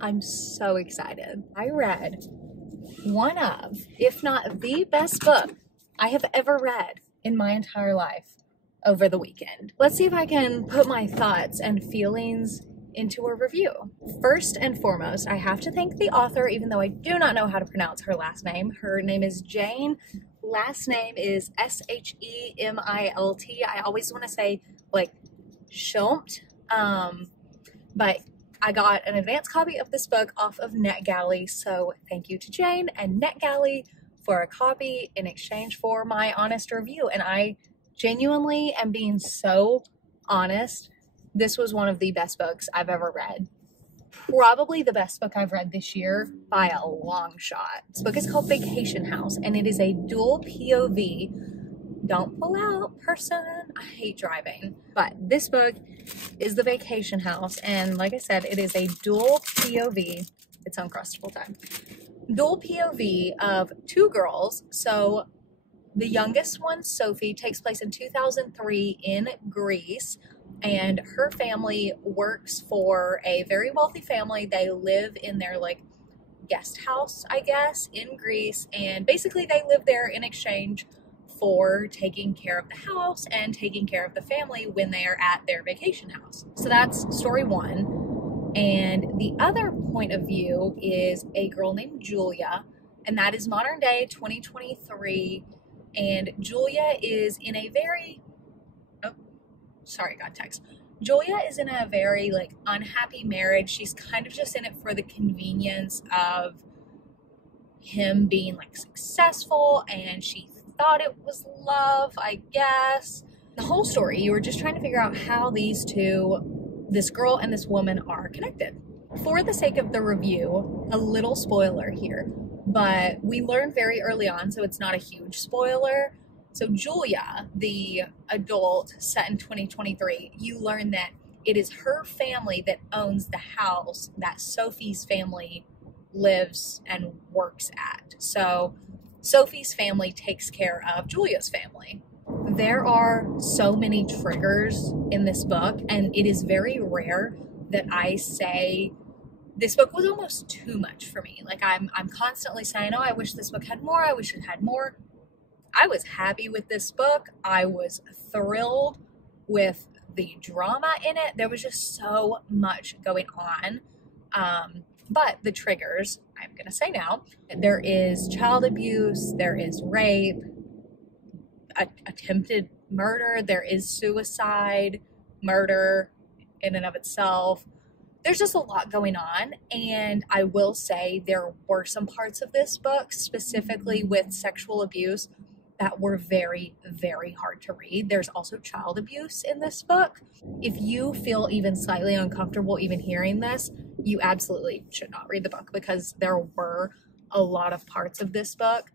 I'm so excited. I read one of, if not the best book I have ever read in my entire life over the weekend. Let's see if I can put my thoughts and feelings into a review. First and foremost, I have to thank the author, even though I do not know how to pronounce her last name. Her name is Jane. Last name is Shemilt. I always want to say like Shemilt, but I got an advance copy of this book off of NetGalley, so thank you to Jane and NetGalley for a copy in exchange for my honest review. And I genuinely am being so honest. This was one of the best books I've ever read. Probably the best book I've read this year by a long shot. This book is called Vacation House, and it is a dual POV. Don't pull out, person. I hate driving. But this book is The Vacation House, and like I said, it is a dual POV. It's Uncrustable time. Dual POV of two girls. So the youngest one, Sophie, takes place in 2003 in Greece, and her family works for a very wealthy family. They live in their like guest house, I guess, in Greece, and basically they live there in exchange for taking care of the house and taking care of the family when they are at their vacation house. So that's story one. And the other point of view is a girl named Julia, and that is modern day 2023. And Julia is in a very, sorry, I got text. Julia is in a very like unhappy marriage. She's kind of just in it for the convenience of him being like successful, and she thought it was love, I guess. The whole story, you were just trying to figure out how these two, this girl and this woman, are connected. For the sake of the review, a little spoiler here, but we learned very early on, so it's not a huge spoiler. So Julia, the adult set in 2023, you learn that it is her family that owns the house that Sophie's family lives and works at. So Sophie's family takes care of Julia's family. There are so many triggers in this book, and it is very rare that I say this book was almost too much for me. Like I'm constantly saying, oh, I wish this book had more. I wish it had more. I was happy with this book. I was thrilled with the drama in it. There was just so much going on. But the triggers, I'm going to say now, there is child abuse, there is rape, attempted murder, there is suicide, murder in and of itself. There's just a lot going on, and I will say there were some parts of this book, specifically with sexual abuse, that were very, very hard to read. There's also child abuse in this book. If you feel even slightly uncomfortable even hearing this, you absolutely should not read the book, because there were a lot of parts of this book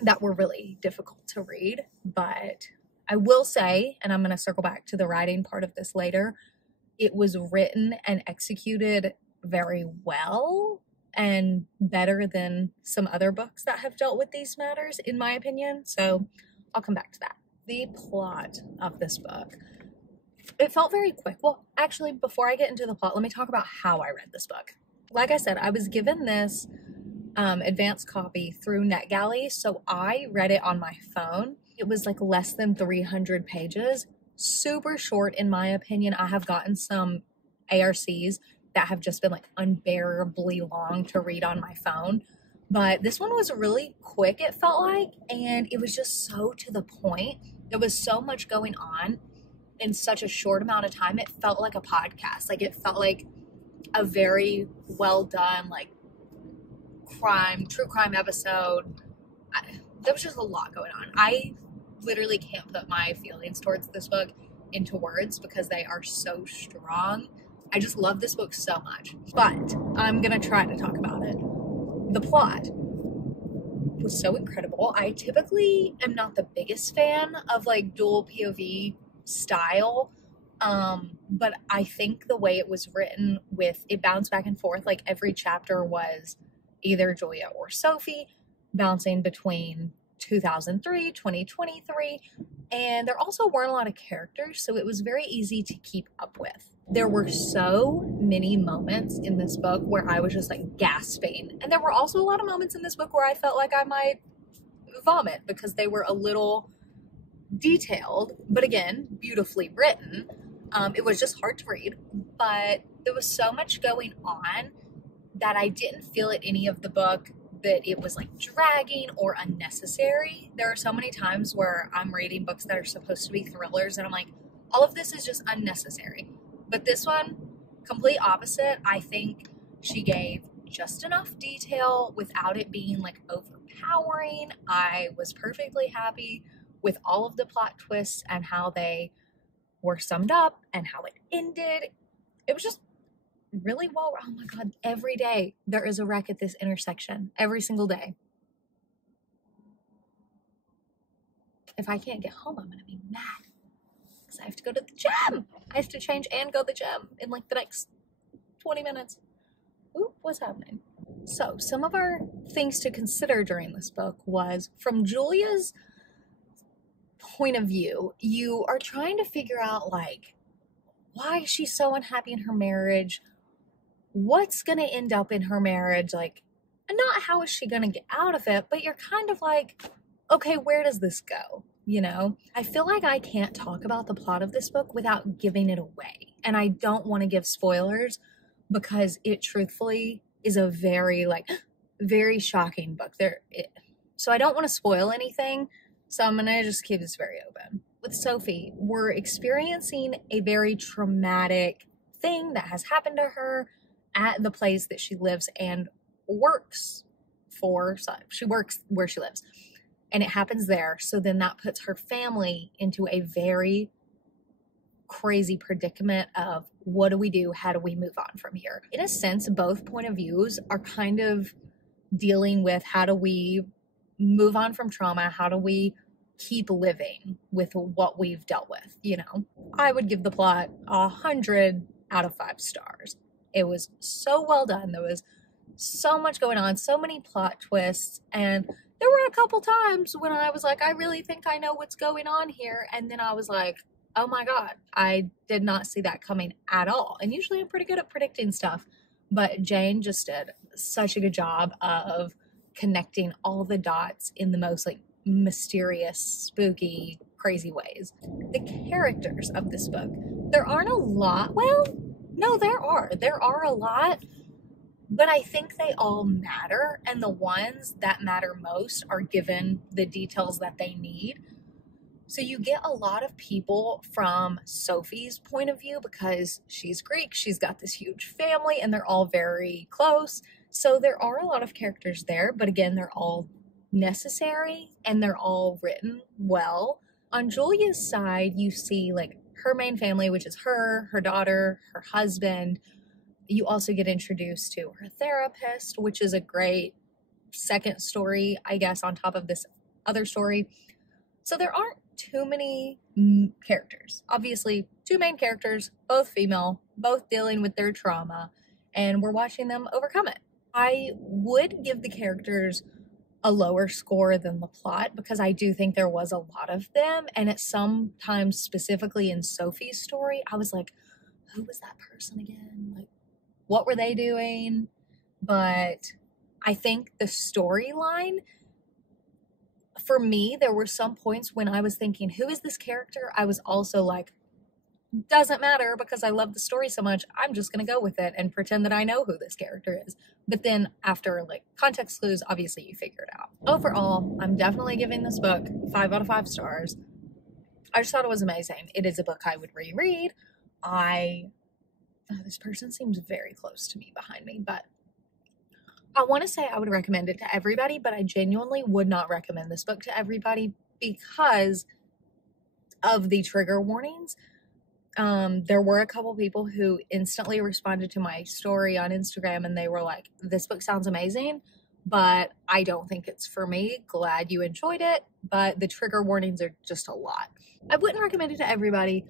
that were really difficult to read. But I will say, and I'm going to circle back to the writing part of this later, it was written and executed very well and better than some other books that have dealt with these matters, in my opinion. So I'll come back to that. The plot of this book, it felt very quick. Well, actually, before I get into the plot, let me talk about how I read this book. Like I said, I was given this advanced copy through NetGalley, so I read it on my phone. It was like less than 300 pages. Super short, in my opinion. I have gotten some ARCs that have just been like unbearably long to read on my phone. But this one was really quick, it felt like, and it was just so to the point. There was so much going on in such a short amount of time. It felt like a podcast. Like it felt like a very well done, like true crime episode. There was just a lot going on. I literally can't put my feelings towards this book into words because they are so strong. I just love this book so much, but I'm going to try to talk about it. The plot was so incredible. I typically am not the biggest fan of like dual POV style, but I think the way it was written, with it bounced back and forth, like every chapter was either Julia or Sophie bouncing between 2003, 2023, and there also weren't a lot of characters, so it was very easy to keep up with. There were so many moments in this book where I was just like gasping, and there were also a lot of moments in this book where I felt like I might vomit because they were a little detailed, but again, beautifully written. It was just hard to read, but there was so much going on that I didn't feel at any of the book that it was like dragging or unnecessary. There are so many times where I'm reading books that are supposed to be thrillers and I'm like, all of this is just unnecessary. But this one, complete opposite. I think she gave just enough detail without it being like overpowering. I was perfectly happy with all of the plot twists and how they were summed up and how it ended. It was just really well. Oh my God, every day there is a wreck at this intersection. Every single day. If I can't get home, I'm going to be mad because I have to go to the gym. I have to change and go to the gym in like the next 20 minutes. Ooh, what's happening? So some of our things to consider during this book was from Julia's point of view. You are trying to figure out like, why is she so unhappy in her marriage? What's going to end up in her marriage? Like, and not how is she going to get out of it, but you're kind of like, okay, where does this go? You know, I feel like I can't talk about the plot of this book without giving it away. And I don't want to give spoilers because it truthfully is a very shocking book. So I don't want to spoil anything. So I'm going to just keep this very open. With Sophie, we're experiencing a very traumatic thing that has happened to her at the place that she lives and works for. So she works where she lives and it happens there. So then that puts her family into a very crazy predicament of what do we do? How do we move on from here? In a sense, both point of views are kind of dealing with how do we move on from trauma? How do we keep living with what we've dealt with? You know, I would give the plot 100 out of 5 stars. It was so well done. There was so much going on, so many plot twists, and there were a couple times when I was like, I really think I know what's going on here, and then I was like, oh my God, I did not see that coming at all. And usually I'm pretty good at predicting stuff, but Jane just did such a good job of connecting all the dots in the most like mysterious, spooky, crazy ways. The characters of this book, there aren't a lot. Well, no, there are a lot, but I think they all matter, and the ones that matter most are given the details that they need. So you get a lot of people from Sophie's point of view because she's Greek, she's got this huge family, and they're all very close. So there are a lot of characters there, but again, they're all necessary and they're all written well. On Julia's side, you see like her main family, which is her daughter, her husband. You also get introduced to her therapist, which is a great second story, I guess, on top of this other story. So there aren't too many characters. Obviously, 2 main characters, both female, both dealing with their trauma, and we're watching them overcome it. I would give the characters a lower score than the plot because I do think there was a lot of them, and at some times, specifically in Sophie's story, I was like, who was that person again? Like, what were they doing? But I think the storyline, for me, there were some points when I was thinking, who is this character? I was also like, doesn't matter because I love the story so much. I'm just going to go with it and pretend that I know who this character is. But then after like context clues, obviously you figure it out. Overall, I'm definitely giving this book 5 out of 5 stars. I just thought it was amazing. It is a book I would reread. This person seems very close to me behind me, but I want to say I would recommend it to everybody, but I genuinely would not recommend this book to everybody because of the trigger warnings. There were a couple people who instantly responded to my story on Instagram and they were like, this book sounds amazing, but I don't think it's for me. Glad you enjoyed it, but the trigger warnings are just a lot. I wouldn't recommend it to everybody,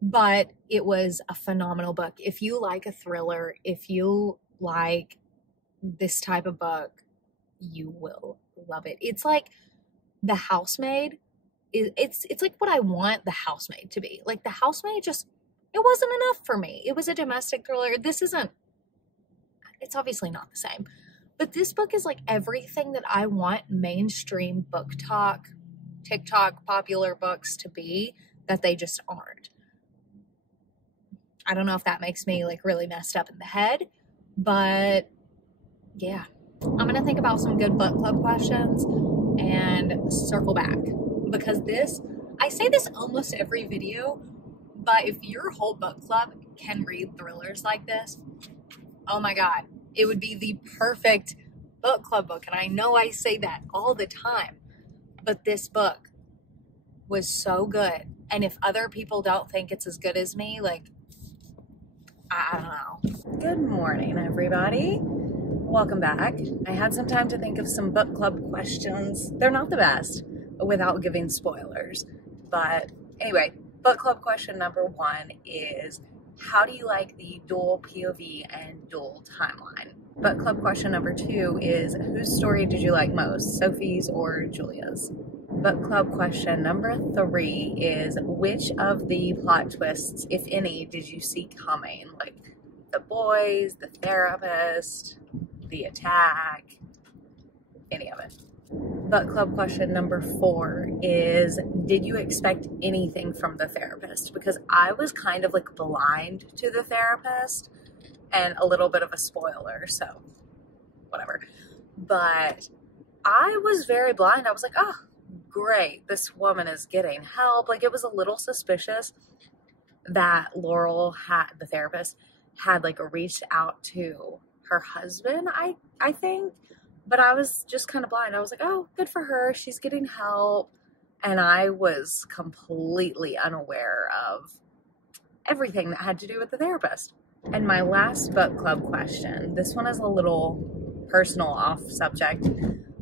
but it was a phenomenal book. If you like a thriller, if you like this type of book, you will love it. It's like The Housemaid is, it's like what I want The Housemaid to be. Like The Housemaid just, it wasn't enough for me. It was a domestic thriller. This isn't, it's obviously not the same. But this book is like everything that I want mainstream book talk, TikTok popular books to be, that they just aren't. I don't know if that makes me like really messed up in the head, but yeah. I'm going to think about some good book club questions and circle back, because this, I say this almost every video, but if your whole book club can read thrillers like this, oh my God, it would be the perfect book club book. And I know I say that all the time, but this book was so good. And if other people don't think it's as good as me, like, I don't know. Good morning, everybody. Welcome back. I had some time to think of some book club questions. They're not the best without giving spoilers. But anyway, book club question number 1 is, how do you like the dual POV and dual timeline? Book club question number 2 is, whose story did you like most, Sophie's or Julia's? Book club question number 3 is, which of the plot twists, if any, did you see coming? Like the boys, the therapist, the attack, any of it. Book club question number 4 is, did you expect anything from the therapist? Because I was kind of like blind to the therapist, and a little bit of a spoiler, so whatever. But I was very blind. I was like, oh, great, this woman is getting help. Like, it was a little suspicious that Laurel had, the therapist, had like reached out to her husband, I think, but I was just kind of blind. I was like, oh, good for her, she's getting help. And I was completely unaware of everything that had to do with the therapist. And my last book club question, this one is a little personal, off subject,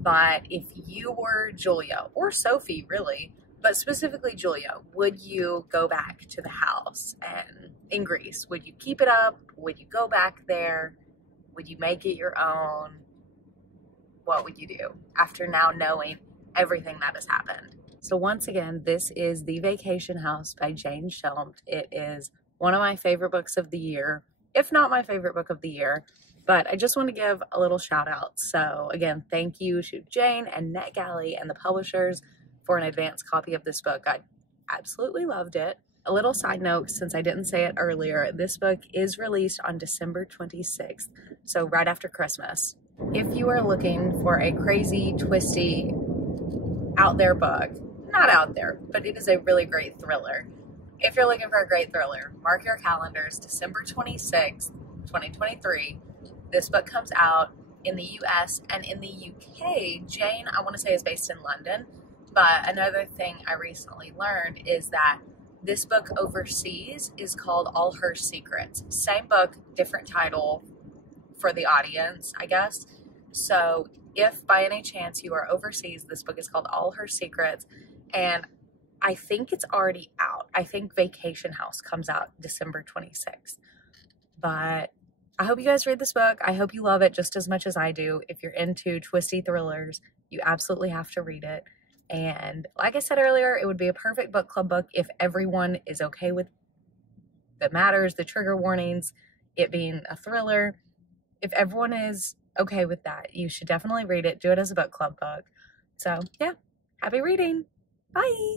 but if you were Julia, or Sophie really, but specifically Julia, would you go back to the house and in Greece? Would you keep it up? Would you go back there? Would you make it your own? What would you do after now knowing everything that has happened? So once again, this is The Vacation House by Jane Shemilt. It is one of my favorite books of the year, if not my favorite book of the year. But I just want to give a little shout out. So again, thank you to Jane and NetGalley and the publishers for an advance copy of this book. I absolutely loved it. A little side note, since I didn't say it earlier, this book is released on December 26th, so right after Christmas. If you are looking for a crazy, twisty, out there book, not out there, but it is a really great thriller. If you're looking for a great thriller, mark your calendars, December 26th, 2023. This book comes out in the US and in the UK. Jane, I want to say, is based in London. But another thing I recently learned is that this book overseas is called All Her Secrets. Same book, different title for the audience, I guess. So if by any chance you are overseas, this book is called All Her Secrets. And I think it's already out. I think Vacation House comes out December 26th. But I hope you guys read this book. I hope you love it just as much as I do. If you're into twisty thrillers, you absolutely have to read it. And like I said earlier, it would be a perfect book club book if everyone is okay with the matters, the trigger warnings, it being a thriller. If everyone is okay with that, you should definitely read it. Do it as a book club book. So yeah, happy reading. Bye.